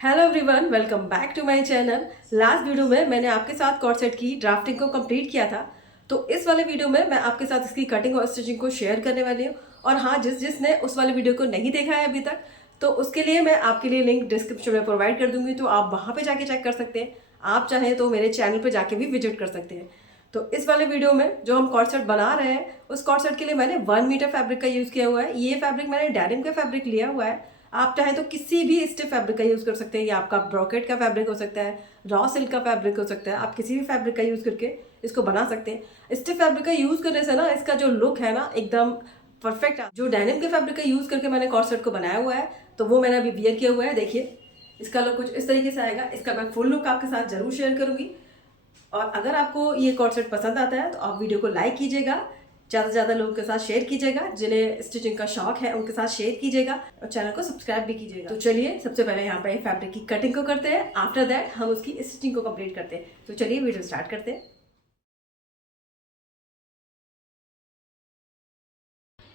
Hello everyone, welcome back to my channel. Last video में मैंने आपके साथ कॉर्ड सेट की ड्राफ्टिंग को कंप्लीट किया था। तो इस वाले वीडियो में मैं आपके साथ इसकी कटिंग और स्टिचिंग को शेयर करने वाली हूँ। और हाँ, जिसने उस वाले वीडियो को नहीं देखा है अभी तक, तो उसके लिए मैं आपके लिए लिंक डिस्क्रिप्शन में प्रोवाइड कर दूंगी, तो आप वहाँ पर जाके चेक कर सकते हैं। आप चाहें तो मेरे चैनल पर जाके भी विजिट कर सकते हैं। तो इस वाले वीडियो में जो हम कॉर्ड सेट बना रहे हैं, उस कॉर्ड सेट के लिए मैंने 1 मीटर फैब्रिक का यूज़ किया हुआ है। ये फैब्रिक मैंने डेनिम का फैब्रिक लिया हुआ है। आप चाहें तो किसी भी स्टिफ फैब्रिक का यूज़ कर सकते हैं। ये आपका ब्रोकेट का फैब्रिक हो सकता है, रॉ सिल्क का फैब्रिक हो सकता है। आप किसी भी फैब्रिक का यूज़ करके इसको बना सकते हैं। स्टिफ फैब्रिक का यूज़ करने से ना इसका जो लुक है ना एकदम परफेक्ट। जो डेनिम के फैब्रिक का यूज़ करके मैंने कॉर्ड सेट को बनाया हुआ है, तो वो मैंने अभी वियर किया हुआ है। देखिए, इसका लुक कुछ इस तरीके से आएगा। इसका मैं फुल लुक आपके साथ जरूर शेयर करूंगी। और अगर आपको ये कॉर्ड सेट पसंद आता है तो आप वीडियो को लाइक कीजिएगा, ज़्यादा से ज़्यादा लोगों के साथ शेयर कीजिएगा, जिन्हें स्टिचिंग का शौक है उनके साथ शेयर कीजिएगा, और चैनल को सब्सक्राइब भी कीजिएगा। तो चलिए, सबसे पहले यहाँ पे फैब्रिक की कटिंग को करते हैं। आफ्टर दैट हम उसकी स्टिचिंग को कंप्लीट करते हैं। तो चलिए वीडियो स्टार्ट करते हैं।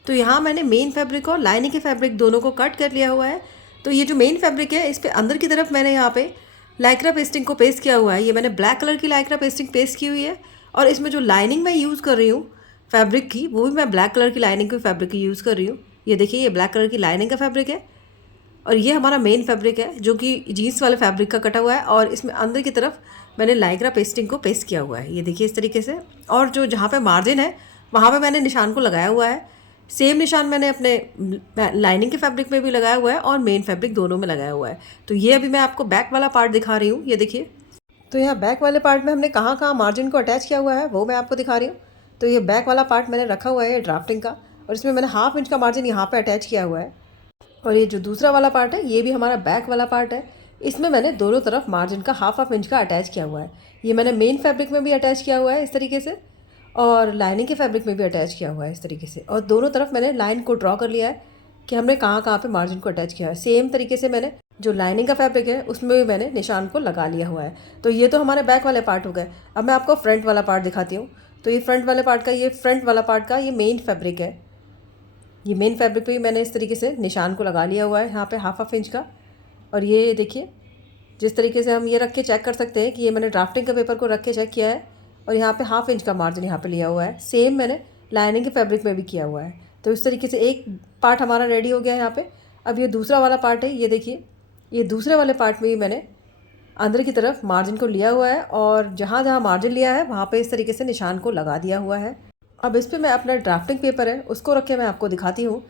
तो यहाँ मैंने मेन फैब्रिक और लाइनिंग के फैब्रिक दोनों को कट कर लिया हुआ है। तो ये जो मेन फैब्रिक है, इस पे अंदर की तरफ मैंने यहाँ पे लाइक्रा पेस्टिंग को पेस्ट किया हुआ है। ये मैंने ब्लैक कलर की लाइक्रा पेस्टिंग पेस्ट की हुई है। और इसमें जो लाइनिंग मैं यूज़ कर रही हूँ फैब्रिक की, वो भी मैं ब्लैक कलर की लाइनिंग की फैब्रिक की यूज़ कर रही हूँ। ये देखिए, ये ब्लैक कलर की लाइनिंग का फैब्रिक है। और ये हमारा मेन फैब्रिक है जो कि जीन्स वाले फैब्रिक का कटा हुआ है। और इसमें अंदर की तरफ मैंने लाइक्रा पेस्टिंग को पेस्ट किया हुआ है। ये देखिए इस तरीके से। और जो जहाँ पे मार्जिन है वहाँ पे मैंने निशान को लगाया हुआ है। सेम निशान मैंने अपने लाइनिंग के फैब्रिक में भी लगाया हुआ है और मेन फैब्रिक दोनों में लगाया हुआ है। तो ये अभी मैं आपको बैक वाला पार्ट दिखा रही हूँ। ये देखिए, तो यहाँ बैक वाले पार्ट में हमने कहाँ कहाँ मार्जिन को अटैच किया हुआ है वो मैं आपको दिखा रही हूँ। तो ये बैक वाला पार्ट मैंने रखा हुआ है ड्राफ्टिंग का, और इसमें मैंने 1/2 इंच का मार्जिन यहाँ पे अटैच किया हुआ है। और ये जो दूसरा वाला पार्ट है, ये भी हमारा बैक वाला पार्ट है। इसमें मैंने दोनों तरफ मार्जिन का 1/2 इंच का अटैच किया हुआ है। ये मैंने मेन फैब्रिक में भी अटैच किया हुआ है इस तरीके से, और लाइनिंग के फैब्रिक में भी अटैच किया हुआ है इस तरीके से। और दोनों तरफ मैंने लाइन को ड्रॉ कर लिया है कि हमने कहाँ कहाँ पे मार्जिन को अटैच किया है। सेम तरीके से मैंने जो लाइनिंग का फैब्रिक है उसमें भी मैंने निशान को लगा लिया हुआ है। तो ये तो हमारे बैक वाले पार्ट हो गए। अब मैं आपको फ्रंट वाला पार्ट दिखाती हूँ। तो ये फ्रंट वाले पार्ट का, ये फ्रंट वाला पार्ट का ये मेन फैब्रिक है। ये मेन फैब्रिक पे भी मैंने इस तरीके से निशान को लगा लिया हुआ है यहाँ पे 1/2 इंच का। और ये देखिए, जिस तरीके से हम ये रख के चेक कर सकते हैं कि ये मैंने ड्राफ्टिंग के पेपर को रख के चेक किया है। और यहाँ पे 1/2 इंच का मार्जिन यहाँ पे लिया हुआ है। सेम मैंने लाइनिंग के फैब्रिक में भी किया हुआ है। तो इस तरीके से एक पार्ट हमारा रेडी हो गया है यहाँ पे। अब ये दूसरा वाला पार्ट है। ये देखिए, ये दूसरे वाले पार्ट में भी मैंने अंदर की तरफ मार्जिन को लिया हुआ है, और जहाँ जहाँ मार्जिन लिया है वहाँ पे इस तरीके से निशान को लगा दिया हुआ है। अब इस पर मैं अपना ड्राफ्टिंग पेपर है उसको रख के मैं आपको दिखाती हूँ।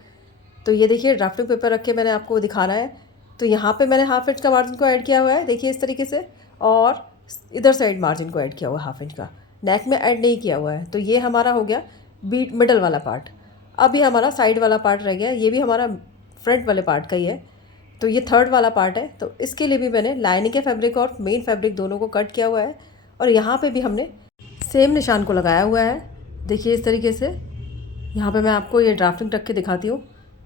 तो ये देखिए, ड्राफ्टिंग पेपर रख के मैंने आपको दिखाना है। तो यहाँ पे मैंने 1/2 इंच का मार्जिन को ऐड किया हुआ है, देखिए इस तरीके से। और इधर साइड मार्जिन को ऐड किया हुआ है 1/2 इंच का, नेक में ऐड नहीं किया हुआ है। तो ये हमारा हो गया बीट मिडल वाला पार्ट। अब ये हमारा साइड वाला पार्ट रह गया, ये भी हमारा फ्रंट वाले पार्ट का ही है। तो ये थर्ड वाला पार्ट है। तो इसके लिए भी मैंने लाइनिंग के फैब्रिक और मेन फैब्रिक दोनों को कट किया हुआ है। और यहाँ पे भी हमने सेम निशान को लगाया हुआ है, देखिए इस तरीके से। यहाँ पे मैं आपको ये ड्राफ्टिंग रख के दिखाती हूँ।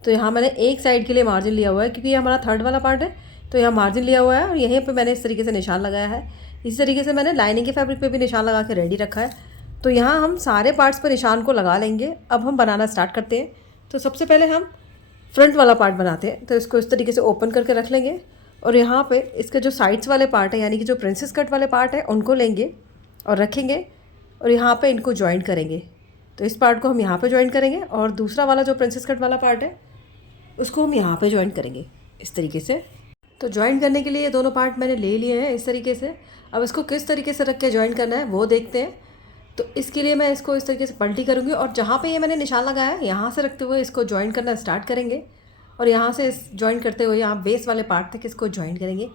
तो यहाँ मैंने एक साइड के लिए मार्जिन लिया हुआ है क्योंकि ये हमारा थर्ड वाला पार्ट है। तो यहाँ मार्जिन लिया हुआ है और यहीं पे मैंने इस तरीके से निशान लगाया है। इसी तरीके से मैंने लाइनिंग के फैब्रिक पे भी निशान लगा के रेडी रखा है। तो यहाँ हम सारे पार्ट्स पर निशान को लगा लेंगे। अब हम बनाना स्टार्ट करते हैं। तो सबसे पहले हम फ्रंट वाला पार्ट बनाते हैं। तो इसको इस तरीके से ओपन करके रख लेंगे, और यहाँ पे इसके जो साइड्स वाले पार्ट है, यानी कि जो प्रिंसेस कट वाले पार्ट है, उनको लेंगे और रखेंगे, और यहाँ पे इनको जॉइन करेंगे। तो इस पार्ट को हम यहाँ पे जॉइन करेंगे, और दूसरा वाला जो प्रिंसेस कट वाला पार्ट है उसको हम यहाँ पे जॉइन करेंगे इस तरीके से। तो जॉइन करने के लिए ये दोनों पार्ट मैंने ले लिए हैं इस तरीके से। अब इसको किस तरीके से रख के जॉइन करना है वो देखते हैं। तो इसके लिए मैं इसको इस तरीके से पलटी करूँगी, और जहाँ पे ये मैंने निशान लगाया है यहाँ से रखते हुए इसको जॉइन करना स्टार्ट करेंगे। और यहाँ से इस जॉइन करते हुए यहाँ बेस वाले पार्ट तक इसको जॉइन करेंगे।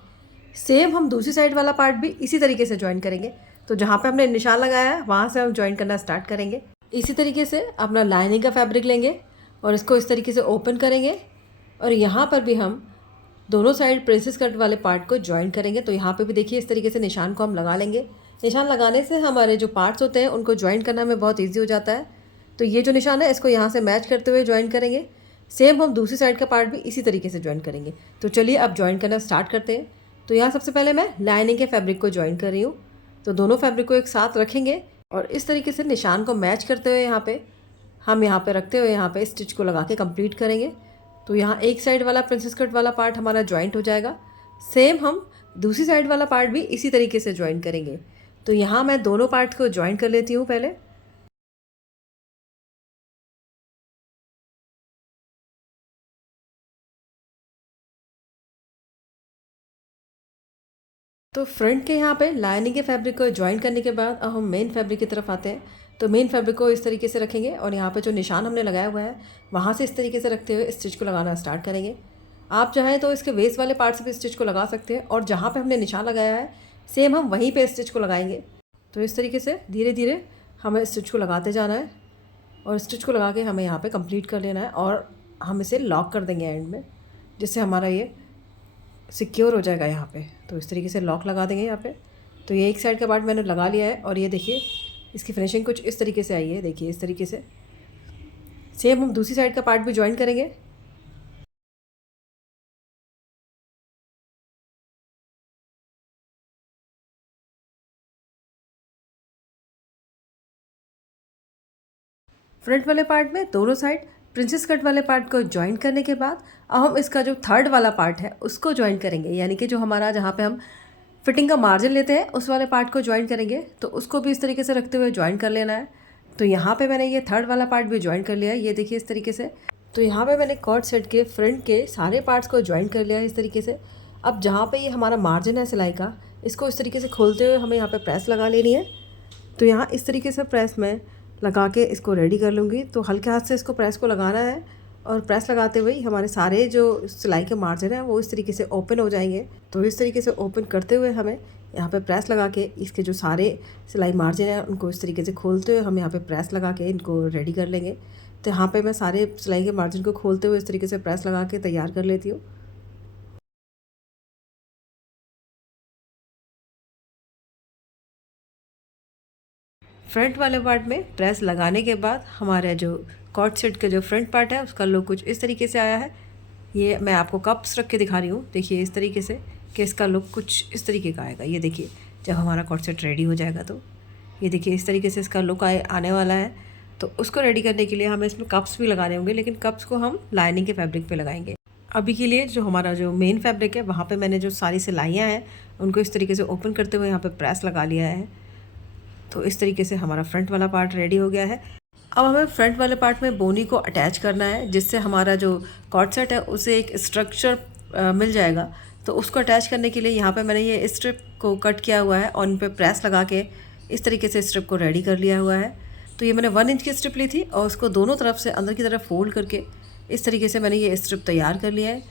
सेम हम दूसरी साइड वाला पार्ट भी इसी तरीके से जॉइन करेंगे। तो जहाँ पे हमने निशान लगाया है वहाँ से हम जॉइन करना स्टार्ट करेंगे। इसी तरीके से अपना लाइनिंग का फैब्रिक लेंगे और इसको इस तरीके से ओपन करेंगे, और यहाँ पर भी हम दोनों साइड प्रिंसेस कट वाले पार्ट को जॉइन करेंगे। तो यहाँ पे भी देखिए इस तरीके से निशान को हम लगा लेंगे। निशान लगाने से हमारे जो पार्ट्स होते हैं उनको जॉइन करना में बहुत ईजी हो जाता है। तो ये जो निशान है इसको यहाँ से मैच करते हुए जॉइन करेंगे। सेम हम दूसरी साइड का पार्ट भी इसी तरीके से जॉइन करेंगे। तो चलिए अब जॉइन करना स्टार्ट करते हैं। तो यहाँ सबसे पहले मैं लाइनिंग के फैब्रिक को जॉइन कर रही हूँ। तो दोनों फैब्रिक को एक साथ रखेंगे, और इस तरीके से निशान को मैच करते हुए यहाँ पे रखते हुए यहाँ पे स्टिच को लगा के कंप्लीट करेंगे। तो यहाँ एक साइड वाला प्रिंसेस कट वाला पार्ट हमारा जॉइंट हो जाएगा। सेम हम दूसरी साइड वाला पार्ट भी इसी तरीके से ज्वाइन करेंगे। तो यहाँ मैं दोनों पार्ट को ज्वाइन कर लेती हूँ पहले। तो फ्रंट के यहाँ पे लाइनिंग के फैब्रिक को ज्वाइन करने के बाद अब हम मेन फैब्रिक की तरफ आते हैं। तो मेन फैब्रिक को इस तरीके से रखेंगे और यहाँ पे जो निशान हमने लगाया हुआ है वहाँ से इस तरीके से रखते हुए स्टिच को लगाना स्टार्ट करेंगे। आप चाहें तो इसके वेस्ट वाले पार्ट से भी स्टिच को लगा सकते हैं और जहाँ पे हमने निशान लगाया है सेम हम वहीं पे स्टिच को लगाएंगे। तो इस तरीके से धीरे धीरे हमें स्टिच को लगाते जाना है और स्टिच को लगा के हमें यहाँ पे कंप्लीट कर लेना है और हम इसे लॉक कर देंगे एंड में, जिससे हमारा ये सिक्योर हो जाएगा यहाँ पे। तो इस तरीके से लॉक लगा देंगे यहाँ पे। तो ये एक साइड का पार्ट मैंने लगा लिया है और ये देखिए इसकी फिनिशिंग कुछ इस तरीके से आई है। देखिए इस तरीके से सेम हम दूसरी साइड का पार्ट भी ज्वाइन करेंगे। फ्रंट वाले पार्ट में दोनों साइड प्रिंसेस कट वाले पार्ट को ज्वाइन करने के बाद अब हम इसका जो थर्ड वाला पार्ट है उसको ज्वाइन करेंगे, यानी कि जो हमारा जहाँ पे हम फिटिंग का मार्जिन लेते हैं उस वाले पार्ट को ज्वाइन करेंगे। तो उसको भी इस तरीके से रखते हुए ज्वाइन कर लेना है। तो यहाँ पे मैंने ये थर्ड वाला पार्ट भी ज्वाइन कर लिया है, ये देखिए इस तरीके से। तो यहाँ पे मैंने कॉर्ड सेट के फ्रंट के सारे पार्ट्स को ज्वाइन कर लिया है इस तरीके से। अब जहाँ पे ये हमारा मार्जिन है सिलाई का, इसको इस तरीके से खोलते हुए हमें यहाँ पे प्रेस लगा लेनी है। तो यहाँ इस तरीके से प्रेस में लगा के इसको रेडी कर लूँगी। तो हल्के हाथ से इसको प्रेस को लगाना है और प्रेस लगाते हुए ही हमारे सारे जो सिलाई के मार्जिन हैं वो इस तरीके से ओपन हो जाएंगे। तो इस तरीके से ओपन करते हुए हमें यहाँ पे प्रेस लगा के इसके जो सारे सिलाई मार्जिन हैं उनको इस तरीके से खोलते हुए हम यहाँ पे प्रेस लगा के इनको रेडी कर लेंगे। तो यहाँ पे मैं सारे सिलाई के मार्जिन को खोलते हुए इस तरीके से प्रेस लगा के तैयार कर लेती हूँ। फ्रंट वाले पार्ट में प्रेस लगाने के बाद हमारा जो कॉर्ड सेट का जो फ्रंट पार्ट है उसका लुक कुछ इस तरीके से आया है। ये मैं आपको कप्स रख के दिखा रही हूँ, देखिए इस तरीके से कि इसका लुक कुछ इस तरीके का आएगा। ये देखिए जब हमारा कॉर्ड सेट रेडी हो जाएगा तो ये देखिए इस तरीके से इसका लुक आने वाला है। तो उसको रेडी करने के लिए हमें इसमें कप्स भी लगाने होंगे, लेकिन कप्स को हम लाइनिंग के फैब्रिक पे लगाएंगे। अभी के लिए जो हमारा जो मेन फैब्रिक है वहाँ पे मैंने जो सारी सिलाइयाँ हैं उनको इस तरीके से ओपन करते हुए यहाँ पे प्रेस लगा लिया है। तो इस तरीके से हमारा फ्रंट वाला पार्ट रेडी हो गया है। अब हमें फ्रंट वाले पार्ट में बोनी को अटैच करना है, जिससे हमारा जो कॉर्ड सेट है उसे एक स्ट्रक्चर मिल जाएगा। तो उसको अटैच करने के लिए यहाँ पे मैंने ये स्ट्रिप को कट किया हुआ है और इन पे प्रेस लगा के इस तरीके से स्ट्रिप को रेडी कर लिया हुआ है। तो ये मैंने 1 इंच की स्ट्रिप ली थी और उसको दोनों तरफ से अंदर की तरफ फोल्ड करके इस तरीके से मैंने ये स्ट्रिप तैयार कर लिया है।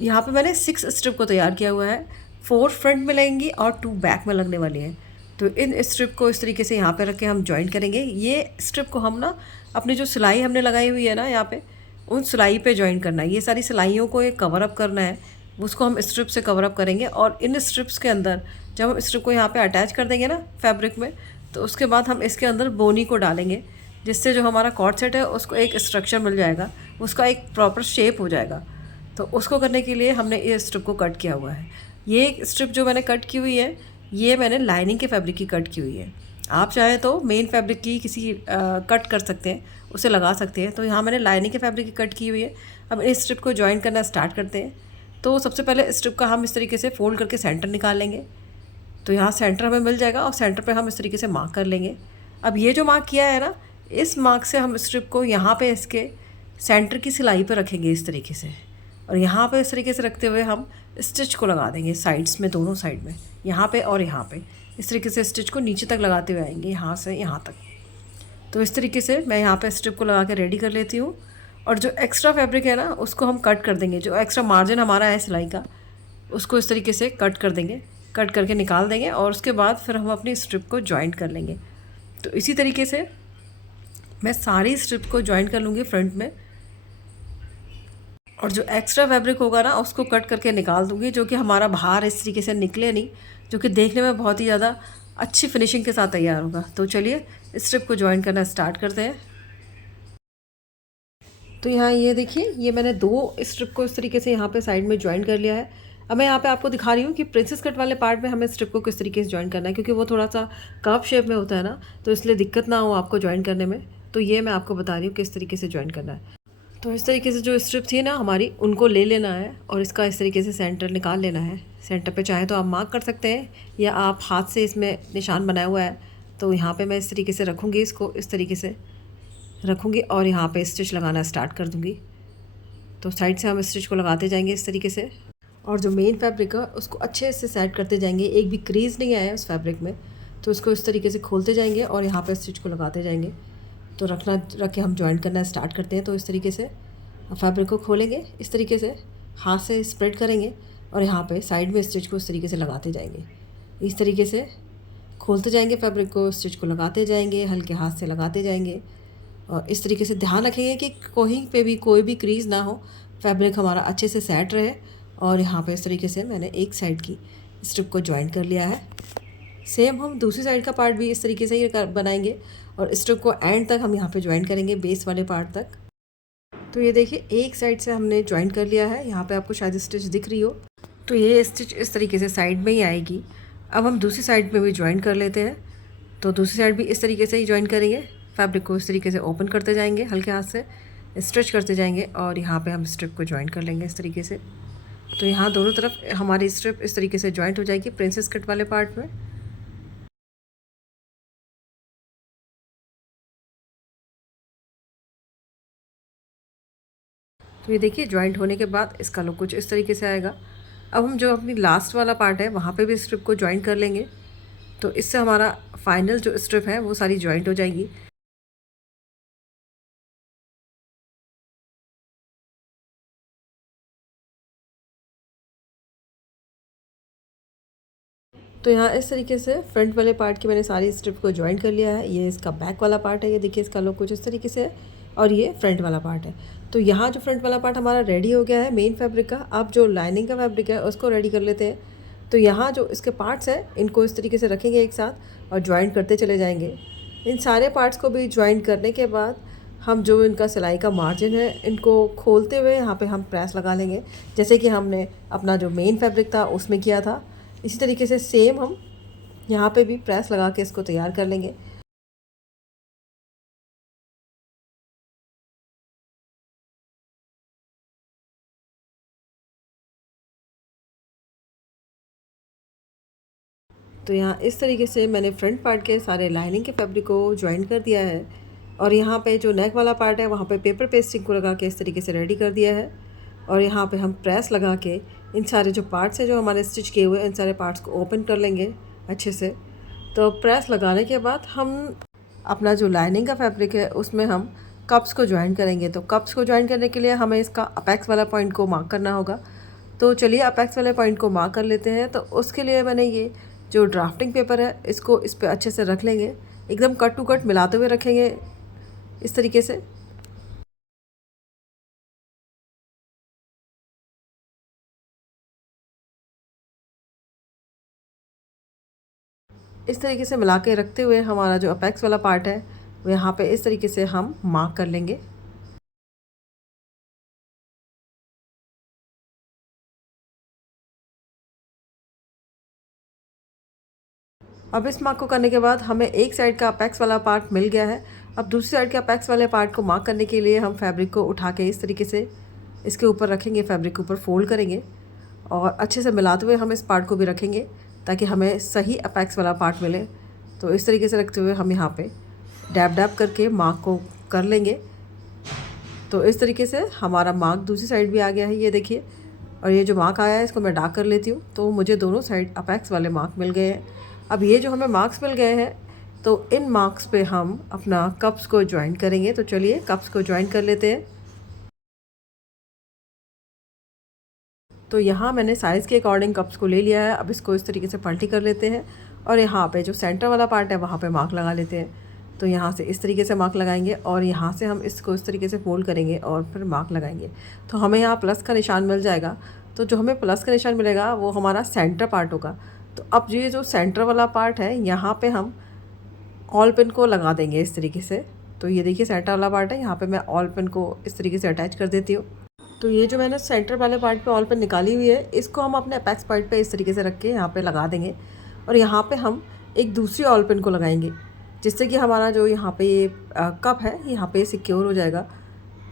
यहाँ पे मैंने 6 स्ट्रिप को तैयार किया हुआ है, 4 फ्रंट में लगेंगी और 2 बैक में लगने वाली हैं। तो इन स्ट्रिप को इस तरीके से यहाँ पे रख के हम ज्वाइन करेंगे। ये स्ट्रिप को हम ना अपनी जो सिलाई हमने लगाई हुई है ना यहाँ पे, उन सिलाई पे ज्वाइन करना है। ये सारी सिलाइयों को एक कवर अप करना है, उसको हम स्ट्रिप से कवर अप करेंगे। और इन स्ट्रिप्स के अंदर जब हम स्ट्रिप को यहाँ पे अटैच कर देंगे ना फैब्रिक में, तो उसके बाद हम इसके अंदर बोनी को डालेंगे, जिससे जो हमारा कॉर्ड सेट है उसको एक स्ट्रक्चर मिल जाएगा, उसका एक प्रॉपर शेप हो जाएगा। तो उसको करने के लिए हमने ये स्ट्रिप को कट किया हुआ है। ये स्ट्रिप जो मैंने कट की हुई है ये मैंने लाइनिंग के फैब्रिक की कट की हुई है। आप चाहें तो मेन फैब्रिक की किसी कट कर सकते हैं, उसे लगा सकते हैं। तो यहाँ मैंने लाइनिंग के फैब्रिक की कट की हुई है। अब इस स्ट्रिप को ज्वाइन करना स्टार्ट करते हैं। तो सबसे पहले स्ट्रिप का हम इस तरीके से फोल्ड करके सेंटर निकाल लेंगे। तो यहाँ सेंटर हमें मिल जाएगा और सेंटर पे हम इस तरीके से मार्क कर लेंगे। अब ये जो मार्क किया है ना, इस मार्क से हम स्ट्रिप को यहाँ पे इसके सेंटर की सिलाई पे रखेंगे इस तरीके से, और यहाँ पे इस तरीके से रखते हुए हम स्टिच को लगा देंगे साइड्स में, दोनों साइड में, यहाँ पे और यहाँ पे। इस तरीके से स्टिच को नीचे तक लगाते हुए आएंगे, यहाँ से यहाँ तक। तो इस तरीके से मैं यहाँ पे स्ट्रिप को लगा के रेडी कर लेती हूँ। और जो एक्स्ट्रा फैब्रिक है ना उसको हम कट कर देंगे। जो एक्स्ट्रा मार्जिन हमारा है सिलाई का उसको इस तरीके से कट कर देंगे, कट करके निकाल देंगे और उसके बाद फिर हम अपनी स्ट्रिप को ज्वाइन कर लेंगे। तो इसी तरीके से मैं सारी स्ट्रिप को ज्वाइन कर लूँगी फ्रंट में, और जो एक्स्ट्रा फैब्रिक होगा ना उसको कट करके निकाल दूँगी, जो कि हमारा बाहर इस तरीके से निकले नहीं, जो कि देखने में बहुत ही ज़्यादा अच्छी फिनिशिंग के साथ तैयार होगा। तो चलिए स्ट्रिप को ज्वाइन करना स्टार्ट करते हैं। तो यहाँ ये देखिए, ये मैंने 2 स्ट्रिप को इस तरीके से यहाँ पे साइड में ज्वाइन कर लिया है। अब मैं यहाँ पे आपको दिखा रही हूँ कि प्रिंसेस कट वाले पार्ट में हमें स्ट्रिप को किस तरीके से ज्वाइन करना है, क्योंकि वो थोड़ा सा कर्व शेप में होता है ना, तो इसलिए दिक्कत ना हो आपको ज्वाइन करने में। तो ये मैं आपको बता रही हूँ किस तरीके से ज्वाइन करना है। तो इस तरीके से जो स्ट्रिप थी ना हमारी, उनको ले लेना है और इसका इस तरीके से सेंटर निकाल लेना है। सेंटर पे चाहे तो आप मार्क कर सकते हैं या आप हाथ से इसमें निशान बनाया हुआ है, तो यहाँ पे मैं इस तरीके से रखूँगी, इसको इस तरीके से रखूँगी और यहाँ पे स्टिच लगाना स्टार्ट कर दूँगी। तो साइड से हम स्टिच को लगाते जाएंगे इस तरीके से, और जो मेन फैब्रिक है उसको अच्छे से सेट करते जाएंगे। एक भी क्रीज़ नहीं आया उस फैब्रिक में, तो इसको इस तरीके से खोलते जाएंगे और यहाँ पे स्टिच को लगाते जाएंगे। तो रख के हम जॉइंट करना स्टार्ट करते हैं। तो इस तरीके से फैब्रिक को खोलेंगे, इस तरीके से हाथ से स्प्रेड करेंगे और यहाँ पे साइड में स्टिच को इस तरीके से लगाते जाएंगे। इस तरीके से खोलते जाएंगे फैब्रिक को, स्टिच को लगाते जाएंगे, हल्के हाथ से लगाते जाएंगे और इस तरीके से ध्यान रखेंगे कि कहीं पे भी कोई भी क्रीज़ ना हो, फैब्रिक हमारा अच्छे से सेट रहे। और यहाँ पे इस तरीके से मैंने एक साइड की स्ट्रिप को जॉइंट कर लिया है। सेम हम दूसरी साइड का पार्ट भी इस तरीके से ही बनाएंगे और स्ट्रिप को एंड तक हम यहाँ पे जॉइंट करेंगे, बेस वाले पार्ट तक। तो ये देखिए एक साइड से हमने जॉइंट कर लिया है, यहाँ पे आपको शायद स्टिच दिख रही हो। तो ये स्टिच इस तरीके से साइड में ही आएगी। अब हम दूसरी साइड में भी जॉइंट कर लेते हैं। तो दूसरी साइड भी इस तरीके से ही जॉइंट करेंगे। फैब्रिक को इस तरीके से ओपन करते जाएंगे, हल्के हाथ से स्ट्रेच करते जाएंगे और यहाँ पे हम स्ट्रिप को जॉइंट कर लेंगे इस तरीके से। तो यहाँ दोनों तरफ हमारी स्ट्रिप इस तरीके से जॉइंट हो जाएगी प्रिंसेस कट वाले पार्ट में। तो ये देखिए जॉइंट होने के बाद इसका लुक कुछ इस तरीके से आएगा। अब हम जो अपनी लास्ट वाला पार्ट है वहाँ पे भी स्ट्रिप को जॉइंट कर लेंगे। तो इससे हमारा फाइनल जो स्ट्रिप है वो सारी जॉइंट हो जाएगी। तो यहाँ इस तरीके से फ्रंट वाले पार्ट की मैंने सारी स्ट्रिप को जॉइन कर लिया है। ये इसका बैक वाला पार्ट है, ये देखिए इसका लुक कुछ इस तरीके से है और ये फ्रंट वाला पार्ट है। तो यहाँ जो फ्रंट वाला पार्ट हमारा रेडी हो गया है मेन फैब्रिक का। अब जो लाइनिंग का फैब्रिक है उसको रेडी कर लेते हैं। तो यहाँ जो इसके पार्ट्स हैं इनको इस तरीके से रखेंगे एक साथ और जॉइंट करते चले जाएंगे। इन सारे पार्ट्स को भी जॉइंट करने के बाद हम जो इनका सिलाई का मार्जिन है इनको खोलते हुए यहाँ पे हम प्रेस लगा लेंगे, जैसे कि हमने अपना जो मेन फैब्रिक था उसमें किया था। इसी तरीके से सेम हम यहाँ पे भी प्रेस लगा के इसको तैयार कर लेंगे। तो यहाँ इस तरीके से मैंने फ्रंट पार्ट के सारे लाइनिंग के फैब्रिक को ज्वाइन कर दिया है और यहाँ पे जो नेक वाला पार्ट है वहाँ पे पेपर पेस्टिंग को लगा के इस तरीके से रेडी कर दिया है। और यहाँ पे हम प्रेस लगा के इन सारे जो पार्ट्स हैं जो हमारे स्टिच किए हुए हैं इन सारे पार्ट्स को ओपन कर लेंगे अच्छे से। तो प्रेस लगाने के बाद हम अपना जो लाइनिंग का फैब्रिक है उसमें हम कप्स को ज्वाइन करेंगे। तो कप्स को ज्वाइन करने के लिए हमें इसका अपेक्स वाला पॉइंट को मार्क करना होगा। तो चलिए अपेक्स वाले पॉइंट को मार्क कर लेते हैं। तो उसके लिए मैंने ये जो ड्राफ्टिंग पेपर है इसको इस पर अच्छे से रख लेंगे, एकदम कट टू कट मिलाते हुए रखेंगे इस तरीके से। इस तरीके से मिला के रखते हुए हमारा जो अपेक्स वाला पार्ट है वो यहाँ पे इस तरीके से हम मार्क कर लेंगे। अब इस मार्क को करने के बाद हमें एक साइड का अपेक्स वाला पार्ट मिल गया है। अब दूसरी साइड के अपेक्स वाले पार्ट को मार्क करने के लिए हम फैब्रिक को उठा के इस तरीके से इसके ऊपर रखेंगे, फैब्रिक के ऊपर फोल्ड करेंगे और अच्छे से मिलाते हुए हम इस पार्ट को भी रखेंगे ताकि हमें सही अपेक्स वाला पार्ट मिले। तो इस तरीके से रखते हुए हम यहाँ पे डैब डैब करके मार्क को कर लेंगे। तो इस तरीके से हमारा मार्क दूसरी साइड भी आ गया है, ये देखिए। और ये जो मार्क आया है इसको मैं डार्क कर लेती हूँ, तो मुझे दोनों साइड अपेक्स वाले मार्क मिल गए हैं। अब ये जो हमें मार्क्स मिल गए हैं तो इन मार्क्स पे हम अपना कप्स को ज्वाइन करेंगे। तो चलिए कप्स को ज्वाइन कर लेते हैं। तो यहाँ मैंने साइज़ के अकॉर्डिंग कप्स को ले लिया है। अब इसको इस तरीके से पलटी कर लेते हैं और यहाँ पे जो सेंटर वाला पार्ट है वहाँ पे मार्क लगा लेते हैं। तो यहाँ से इस तरीके से मार्क लगाएंगे और यहाँ से हम इसको इस तरीके से फोल्ड करेंगे और फिर मार्क लगाएंगे। तो हमें यहाँ प्लस का निशान मिल जाएगा। तो जो हमें प्लस का निशान मिलेगा वो हमारा सेंटर पार्ट होगा। तो अब ये जो सेंटर वाला पार्ट है यहाँ पे हम ऑल पिन को लगा देंगे इस तरीके से। तो ये देखिए सेंटर वाला पार्ट है, यहाँ पे मैं ऑल पिन को इस तरीके से अटैच कर देती हूँ। तो ये जो मैंने सेंटर वाले पार्ट पे ऑल पिन निकाली हुई है इसको हम अपने अपेक्स पार्ट पे इस तरीके से रख के यहाँ पे लगा देंगे और यहाँ पे हम एक दूसरी ऑल पिन को लगाएंगे, जिससे कि हमारा जो यहाँ पे ये कप है यहाँ पे सिक्योर हो जाएगा।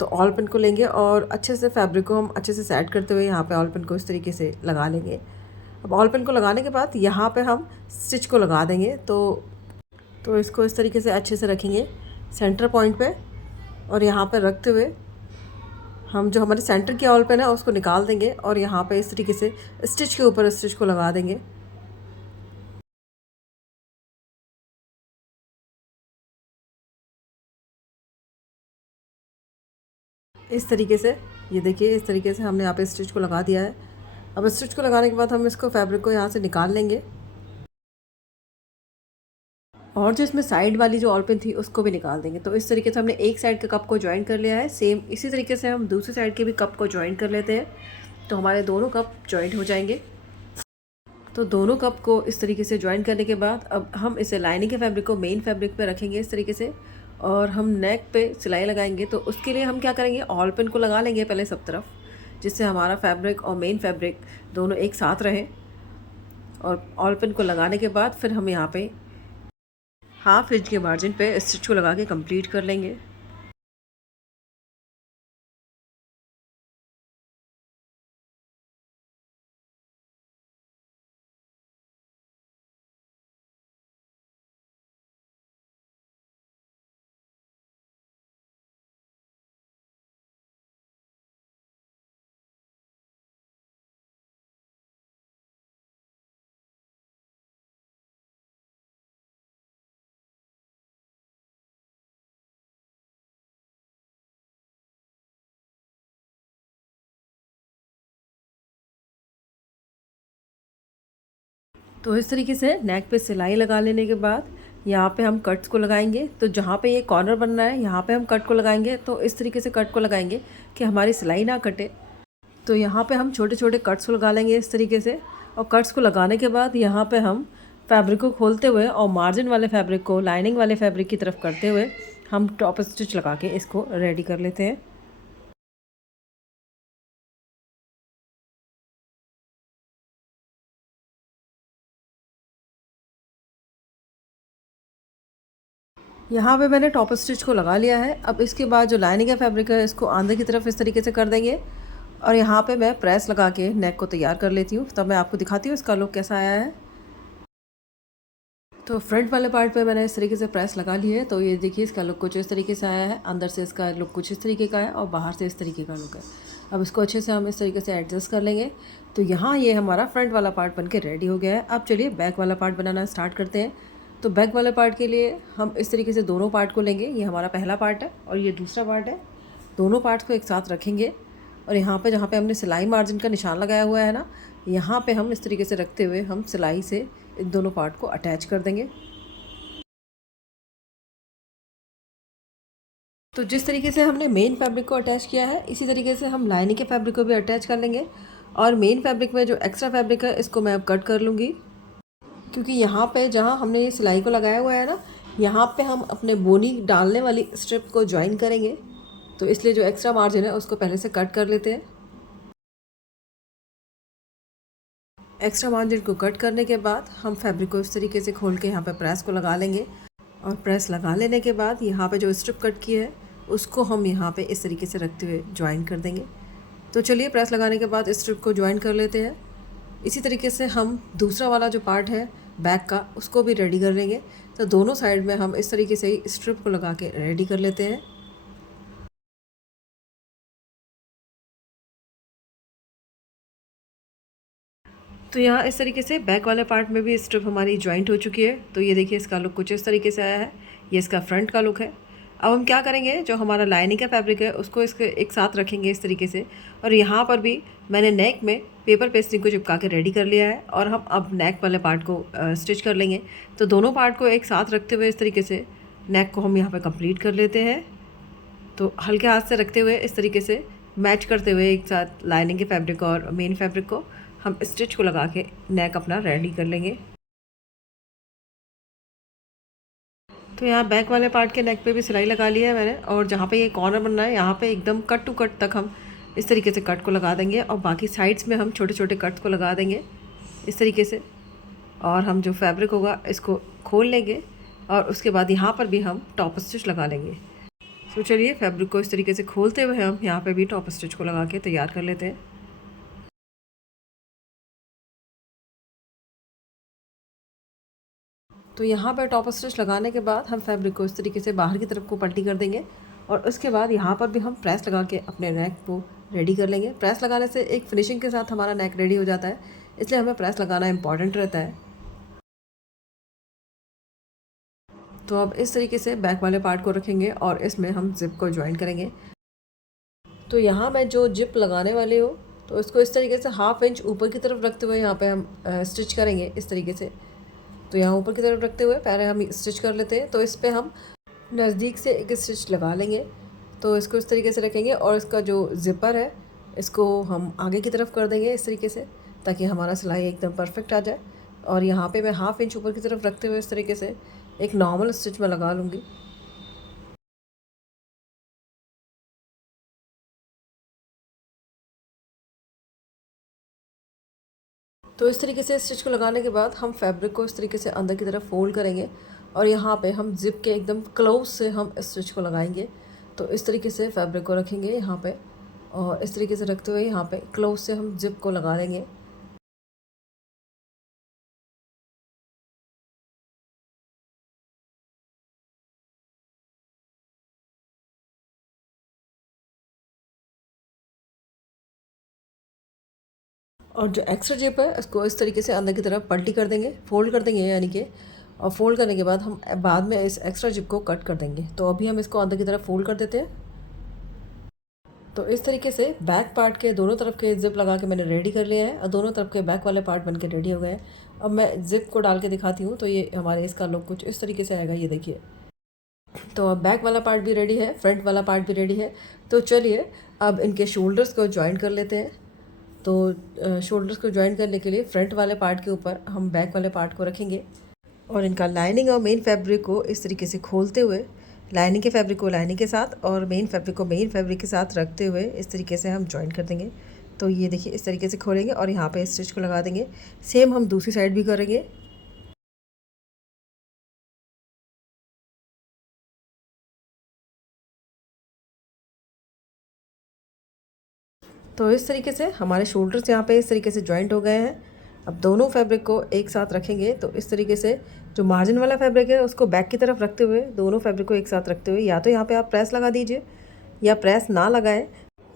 तो ऑल पिन को लेंगे और अच्छे से फैब्रिक को हम अच्छे से सेट करते हुए यहाँ पे ऑल पिन को इस तरीके से लगा लेंगे। अब ऑल पिन को लगाने के बाद यहाँ पे हम स्टिच को लगा देंगे। तो इसको इस तरीके से अच्छे से रखेंगे सेंटर पॉइंट पे, और यहाँ पे रखते हुए हम जो हमारे सेंटर की ऑल पिन है उसको निकाल देंगे और यहाँ पे इस तरीके से स्टिच के ऊपर स्टिच को लगा देंगे। इस तरीके से ये देखिए, इस तरीके से हमने यहाँ पे स्टिच को लगा दिया है। अब स्टिच को लगाने के बाद हम इसको फैब्रिक को यहाँ से निकाल लेंगे और जो इसमें साइड वाली जो ऑल पिन थी उसको भी निकाल देंगे। तो इस तरीके से हमने एक साइड के कप को ज्वाइन कर लिया है। सेम इसी तरीके से हम दूसरी साइड के भी कप को ज्वाइन कर लेते हैं, तो हमारे दोनों कप ज्वाइंट हो जाएंगे। तो दोनों कप को इस तरीके से ज्वाइन करने के बाद अब हम इसे लाइनिंग के फैब्रिक को मेन फैब्रिक पे रखेंगे इस तरीके से, और हम नेक पे सिलाई लगाएंगे। तो उसके लिए हम क्या करेंगे, ऑल पिन को लगा लेंगे पहले सब तरफ, जिससे हमारा फैब्रिक और मेन फैब्रिक दोनों एक साथ रहें। और ऑल पिन को लगाने के बाद फिर हम यहाँ पे हाफ इंच के मार्जिन पे स्टिच को लगा के कंप्लीट कर लेंगे। तो इस तरीके से नेक पे सिलाई लगा लेने के बाद यहाँ पे हम कट्स को लगाएंगे। तो जहाँ पे ये कॉर्नर बन रहा है यहाँ पे हम कट को लगाएंगे। तो इस तरीके से कट को लगाएंगे कि हमारी सिलाई ना कटे। तो यहाँ पे हम छोटे छोटे कट्स को लगा लेंगे इस तरीके से, और कट्स को लगाने के बाद यहाँ पे हम फैब्रिक को खोलते हुए और मार्जिन वाले फैब्रिक को लाइनिंग वाले फैब्रिक की तरफ करते हुए हम टॉप स्टिच लगा के इसको रेडी कर लेते हैं। यहाँ पे मैंने टॉप स्टिच को लगा लिया है। अब इसके बाद जो लाइनिंग का फैब्रिक है इसको अंदर की तरफ इस तरीके से कर देंगे, और यहाँ पे मैं प्रेस लगा के नेक को तैयार कर लेती हूँ। तब मैं आपको दिखाती हूँ इसका लुक कैसा आया है। तो फ्रंट वाले पार्ट पे मैंने इस तरीके से प्रेस लगा ली है। तो ये देखिए इसका लुक कुछ इस तरीके से आया है। अंदर से इसका लुक कुछ इस तरीके का है और बाहर से इस तरीके का लुक है। अब इसको अच्छे से हम इस तरीके से एडजस्ट कर लेंगे। तो यहाँ ये हमारा फ्रंट वाला पार्ट बन के रेडी हो गया है। अब चलिए बैक वाला पार्ट बनाना स्टार्ट करते हैं। तो बैक वाले पार्ट के लिए हम इस तरीके से दोनों पार्ट को लेंगे। ये हमारा पहला पार्ट है और ये दूसरा पार्ट है। दोनों पार्ट्स को एक साथ रखेंगे और यहाँ पे जहाँ पे हमने सिलाई मार्जिन का निशान लगाया हुआ है ना, यहाँ पे हम इस तरीके से रखते हुए हम सिलाई से इन दोनों पार्ट को अटैच कर देंगे। तो जिस तरीके से हमने मेन फैब्रिक को अटैच किया है इसी तरीके से हम लाइनिंग के फैब्रिक को भी अटैच कर लेंगे। और मेन फैब्रिक में जो एक्स्ट्रा फैब्रिक है इसको मैं अब कट कर लूँगी, क्योंकि यहाँ पे जहाँ हमने ये सिलाई को लगाया हुआ है ना, यहाँ पे हम अपने बोनी डालने वाली स्ट्रिप को ज्वाइन करेंगे। तो इसलिए जो एक्स्ट्रा मार्जिन है उसको पहले से कट कर लेते हैं। एक्स्ट्रा मार्जिन को कट करने के बाद हम फैब्रिक को इस तरीके से खोल के यहाँ पे प्रेस को लगा लेंगे, और प्रेस लगा लेने के बाद यहाँ पे जो स्ट्रिप कट की है उसको हम यहाँ पे इस तरीके से रखते हुए ज्वाइन कर देंगे। तो चलिए प्रेस लगाने के बाद स्ट्रिप को ज्वाइन कर लेते हैं। इसी तरीके से हम दूसरा वाला जो पार्ट है बैक का उसको भी रेडी कर लेंगे। तो दोनों साइड में हम इस तरीके से ही स्ट्रिप को लगा के रेडी कर लेते हैं। तो यहाँ इस तरीके से बैक वाले पार्ट में भी स्ट्रिप हमारी ज्वाइंट हो चुकी है। तो ये देखिए इसका लुक कुछ इस तरीके से आया है। ये इसका फ्रंट का लुक है। अब हम क्या करेंगे, जो हमारा लाइनिंग का फैब्रिक है उसको इसके एक साथ रखेंगे इस तरीके से, और यहाँ पर भी मैंने नेक में पेपर पेस्टिंग को चिपका के रेडी कर लिया है। और हम अब नेक वाले पार्ट को स्टिच कर लेंगे। तो दोनों पार्ट को एक साथ रखते हुए इस तरीके से नेक को हम यहाँ पर कंप्लीट कर लेते हैं। तो हल्के हाथ से रखते हुए इस तरीके से मैच करते हुए एक साथ लाइनिंग के फैब्रिक और मेन फैब्रिक को हम स्टिच को लगा के नेक अपना रेडी कर लेंगे। तो यहाँ बैक वाले पार्ट के नेक पे भी सिलाई लगा ली है मैंने, और जहाँ पे ये कॉर्नर बन रहा है यहाँ पे एकदम कट टू कट तक हम इस तरीके से कट को लगा देंगे, और बाकी साइड्स में हम छोटे छोटे कट्स को लगा देंगे इस तरीके से। और हम जो फैब्रिक होगा इसको खोल लेंगे और उसके बाद यहाँ पर भी हम टॉप स्टिच लगा लेंगे। तो चलिए फैब्रिक को इस तरीके से खोलते हुए हम यहाँ पे भी टॉप स्टिच को लगा के तैयार कर लेते हैं। तो यहाँ पर टॉप स्टिच लगाने के बाद हम फैब्रिक को इस तरीके से बाहर की तरफ को पलटी कर देंगे और उसके बाद यहाँ पर भी हम प्रेस लगा के अपने नेक को रेडी कर लेंगे। प्रेस लगाने से एक फिनिशिंग के साथ हमारा नेक रेडी हो जाता है, इसलिए हमें प्रेस लगाना इम्पॉर्टेंट रहता है। तो अब इस तरीके से बैक वाले पार्ट को रखेंगे और इसमें हम जिप को ज्वाइन करेंगे। तो यहाँ मैं जो जिप लगाने वाली हूँ तो इसको इस तरीके से 1/2 इंच ऊपर की तरफ रखते हुए यहाँ पे हम स्टिच करेंगे इस तरीके से। तो यहाँ ऊपर की तरफ रखते हुए पहले हम स्टिच कर लेते हैं। तो इस पर हम नज़दीक से एक स्टिच लगा लेंगे। तो इसको इस तरीके से रखेंगे और इसका जो ज़िपर है इसको हम आगे की तरफ कर देंगे इस तरीके से, ताकि हमारा सिलाई एकदम परफेक्ट आ जाए। और यहाँ पे मैं 1/2 इंच ऊपर की तरफ रखते हुए इस तरीके से एक नॉर्मल स्टिच में लगा लूँगी। तो इस तरीके से स्टिच को लगाने के बाद हम फैब्रिक को इस तरीके से अंदर की तरफ फोल्ड करेंगे और यहाँ पे हम जिप के एकदम क्लोज से हम स्टिच को लगाएंगे। तो इस तरीके से फैब्रिक को रखेंगे यहाँ पे और इस तरीके से रखते हुए यहाँ पे क्लोज से हम जिप को लगा लेंगे। और जो एक्स्ट्रा जिप है इसको इस तरीके से अंदर की तरफ पलटी कर देंगे, फोल्ड कर देंगे यानी कि। और फोल्ड करने के बाद हम बाद में इस एक्स्ट्रा जिप को कट कर देंगे। तो अभी हम इसको अंदर की तरफ फोल्ड कर देते हैं। तो इस तरीके से बैक पार्ट के दोनों तरफ के ज़िप लगा के मैंने रेडी कर लिया है और दोनों तरफ के बैक वाले पार्ट बन के रेडी हो गए हैं। अब मैं ज़िप को डाल के दिखाती हूँ। तो ये हमारे इसका लुक कुछ इस तरीके से आएगा, ये देखिए। तो अब बैक वाला पार्ट भी रेडी है, फ्रंट वाला पार्ट भी रेडी है। तो चलिए अब इनके शोल्डर्स को ज्वाइन कर लेते हैं। तो शोल्डर्स को ज्वाइन करने के लिए फ्रंट वाले पार्ट के ऊपर हम बैक वाले पार्ट को रखेंगे और इनका लाइनिंग और मेन फैब्रिक को इस तरीके से खोलते हुए लाइनिंग के फैब्रिक को लाइनिंग के साथ और मेन फैब्रिक को मेन फैब्रिक के साथ रखते हुए इस तरीके से हम ज्वाइन कर देंगे। तो ये देखिए इस तरीके से खोलेंगे और यहाँ पे स्टिच को लगा देंगे। सेम हम दूसरी साइड भी करेंगे। तो इस तरीके से हमारे शोल्डर्स यहाँ पे इस तरीके से ज्वाइंट हो गए हैं। अब दोनों फैब्रिक को एक साथ रखेंगे। तो इस तरीके से जो मार्जिन वाला फैब्रिक है उसको बैक की तरफ रखते हुए दोनों फैब्रिक को एक साथ रखते हुए या तो यहाँ पे आप प्रेस लगा दीजिए या प्रेस ना लगाएं।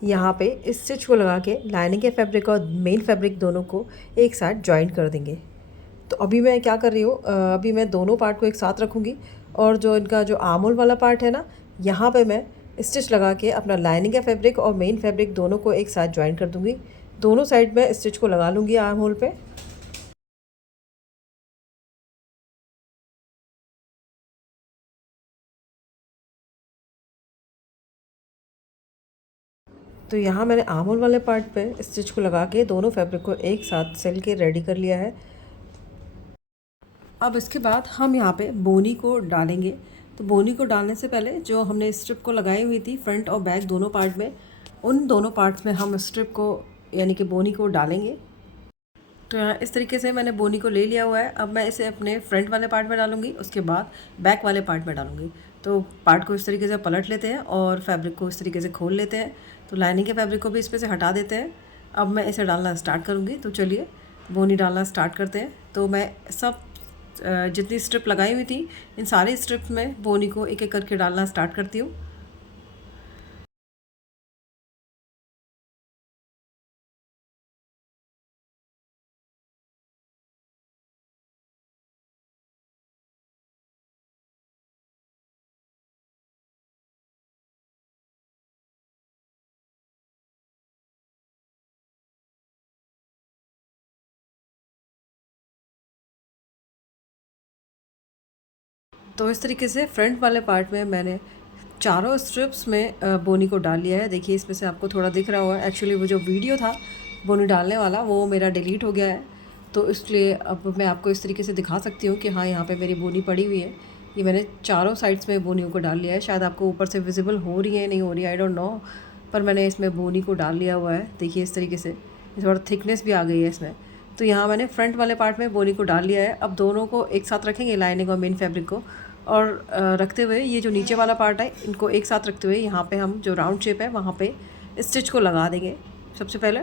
यहाँ पे इस स्टिच को लगा के लाइनिंग के फैब्रिक और मेन फैब्रिक दोनों को एक साथ ज्वाइंट कर देंगे। तो अभी मैं क्या कर रही हूँ, अभी मैं दोनों पार्ट को एक साथ रखूँगी और जो इनका जो आर्म होल वाला पार्ट है ना, यहाँ पे मैं स्टिच लगा के अपना लाइनिंग का फैब्रिक और मेन फैब्रिक दोनों को एक साथ ज्वाइन कर दूँगी। दोनों साइड में स्टिच को लगा लूँगी आर्म होल पे। तो यहाँ मैंने आर्म होल वाले पार्ट पे स्टिच को लगा के दोनों फैब्रिक को एक साथ सिल के रेडी कर लिया है। अब इसके बाद हम यहाँ पे बोनी को डालेंगे। तो बोनी को डालने से पहले जो हमने स्ट्रिप को लगाई हुई थी फ्रंट और बैक दोनों पार्ट में, उन दोनों पार्ट्स में हम स्ट्रिप को यानी कि बोनी को डालेंगे। तो यहाँ इस तरीके से मैंने बोनी को ले लिया हुआ है। अब मैं इसे अपने फ्रंट वाले पार्ट में डालूंगी, उसके बाद बैक वाले पार्ट में डालूंगी। तो पार्ट को इस तरीके से पलट लेते हैं और फैब्रिक को इस तरीके से खोल लेते हैं। तो लाइनिंग के फैब्रिक को भी इस पर से हटा देते हैं। अब मैं इसे डालना स्टार्ट करूँगी। तो चलिए बोनी डालना स्टार्ट करते हैं। तो मैं सब जितनी स्ट्रिप लगाई हुई थी इन सारी स्ट्रिप में बोनी को एक एक करके डालना स्टार्ट करती हूँ। तो इस तरीके से फ्रंट वाले पार्ट में मैंने चारों स्ट्रिप्स में बोनी को डाल लिया है। देखिए इसमें से आपको थोड़ा दिख रहा होगा, एक्चुअली वो जो वीडियो था बोनी डालने वाला वो मेरा डिलीट हो गया है। तो इसलिए अब मैं आपको इस तरीके से दिखा सकती हूँ कि हाँ यहाँ पे मेरी बोनी पड़ी हुई है। ये मैंने चारों साइड्स में बोनियों को डाल लिया है। शायद आपको ऊपर से विजिबल हो रही है नहीं हो रही है, आई डोंट नो, पर मैंने इसमें बोनी को डाल लिया हुआ है। देखिए इस तरीके से थोड़ा थिकनेस भी आ गई है इसमें। तो यहाँ मैंने फ्रंट वाले पार्ट में बोनी को डाल लिया है। अब दोनों को एक साथ रखेंगे, लाइनिंग और मेन फैब्रिक को, और रखते हुए ये जो नीचे वाला पार्ट है इनको एक साथ रखते हुए यहाँ पे हम जो राउंड शेप है वहाँ पे स्टिच को लगा देंगे सबसे पहले।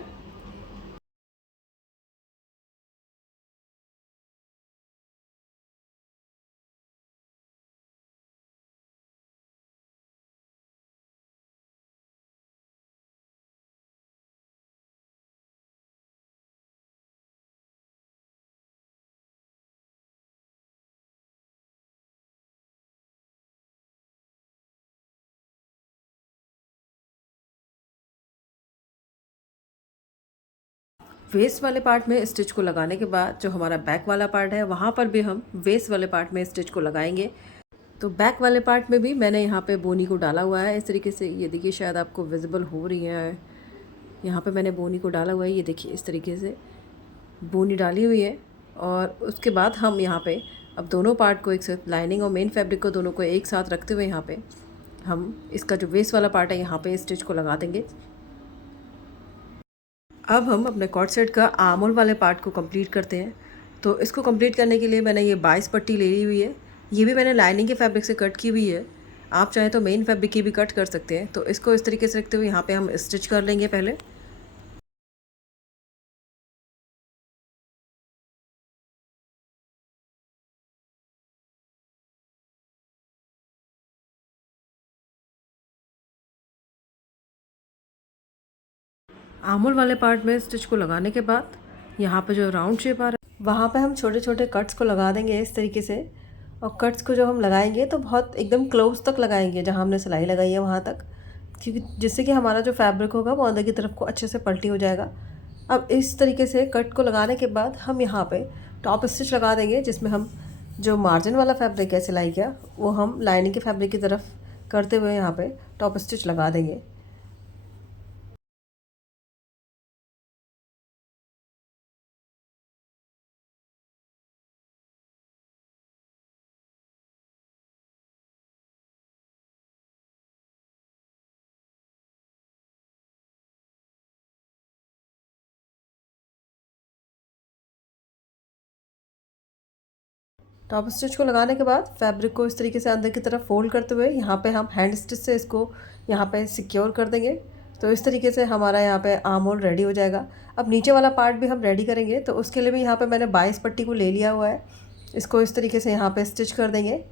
वेस्ट वाले पार्ट में स्टिच को लगाने के बाद जो हमारा बैक वाला पार्ट है वहाँ पर भी हम वेस्ट वाले पार्ट में स्टिच को लगाएंगे। तो बैक वाले पार्ट में भी मैंने यहाँ पे बोनी को डाला हुआ है इस तरीके से, ये देखिए शायद आपको विजिबल हो रही है। यहाँ पे मैंने बोनी को डाला हुआ है, ये देखिए इस तरीके से बोनी डाली हुई है। और उसके बाद हम यहाँ पे अब दोनों पार्ट को एक साथ, लाइनिंग और मेन फैब्रिक को दोनों को एक साथ रखते हुए यहाँ पे हम इसका जो वेस्ट वाला पार्ट है यहाँ पे स्टिच को लगा देंगे। अब हम अपने कॉर्ड सेट का आर्म होल वाले पार्ट को कंप्लीट करते हैं। तो इसको कंप्लीट करने के लिए मैंने ये 22 पट्टी ले ली हुई है। ये भी मैंने लाइनिंग के फैब्रिक से कट की हुई है, आप चाहें तो मेन फैब्रिक की भी कट कर सकते हैं। तो इसको इस तरीके से रखते हुए यहाँ पे हम स्टिच कर लेंगे पहले। आर्म होल वाले पार्ट में स्टिच को लगाने के बाद यहाँ पे जो राउंड शेप आ रहा है वहाँ पे हम छोटे छोटे कट्स को लगा देंगे इस तरीके से। और कट्स को जब हम लगाएंगे तो बहुत एकदम क्लोज तक लगाएंगे जहाँ हमने सिलाई लगाई है वहाँ तक, क्योंकि जिससे कि हमारा जो फैब्रिक होगा वो अंदर की तरफ को अच्छे से पलटी हो जाएगा। अब इस तरीके से कट को लगाने के बाद हम यहाँ पे टॉप स्टिच लगा देंगे, जिसमें हम जो मार्जिन वाला फैब्रिक है सिलाई का वो हम लाइनिंग के फैब्रिक की तरफ करते हुए यहाँ पे टॉप स्टिच लगा देंगे। टॉप स्टिच को लगाने के बाद फैब्रिक को इस तरीके से अंदर की तरफ फोल्ड करते हुए यहाँ पे हम हैंड स्टिच से इसको यहाँ पे सिक्योर कर देंगे। तो इस तरीके से हमारा यहाँ पे आर्म होल रेडी हो जाएगा। अब नीचे वाला पार्ट भी हम रेडी करेंगे, तो उसके लिए भी यहाँ पे मैंने 22 पट्टी को ले लिया हुआ है। इसको इस तरीके से यहाँ पे स्टिच कर देंगे।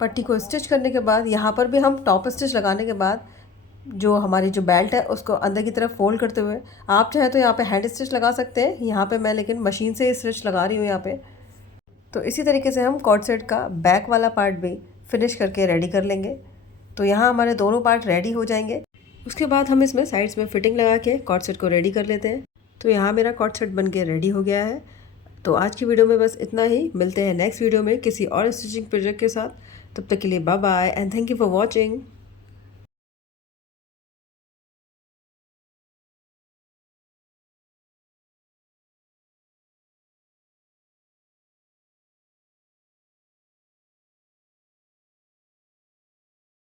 पट्टी को स्टिच करने के बाद यहाँ पर भी हम टॉप स्टिच लगाने के बाद जो हमारी जो बेल्ट है उसको अंदर की तरफ फोल्ड करते हुए, आप चाहें तो यहाँ पे हैंड स्टिच लगा सकते हैं, यहाँ पे मैं लेकिन मशीन से स्टिच लगा रही हूँ यहाँ पे। तो इसी तरीके से हम कॉर्ड सेट का बैक वाला पार्ट भी फिनिश करके रेडी कर लेंगे। तो यहाँ हमारे दोनों पार्ट रेडी हो जाएंगे। उसके बाद हम इसमें साइड्स में फिटिंग लगा के कॉर्ड सेट को रेडी कर लेते हैं। तो यहाँ मेरा कॉर्ड सेट बन के रेडी हो गया है। तो आज की वीडियो में बस इतना ही, मिलते हैं नेक्स्ट वीडियो में किसी और स्टिचिंग प्रोजेक्ट के साथ। तब तक के लिए bye bye and thank you for watching.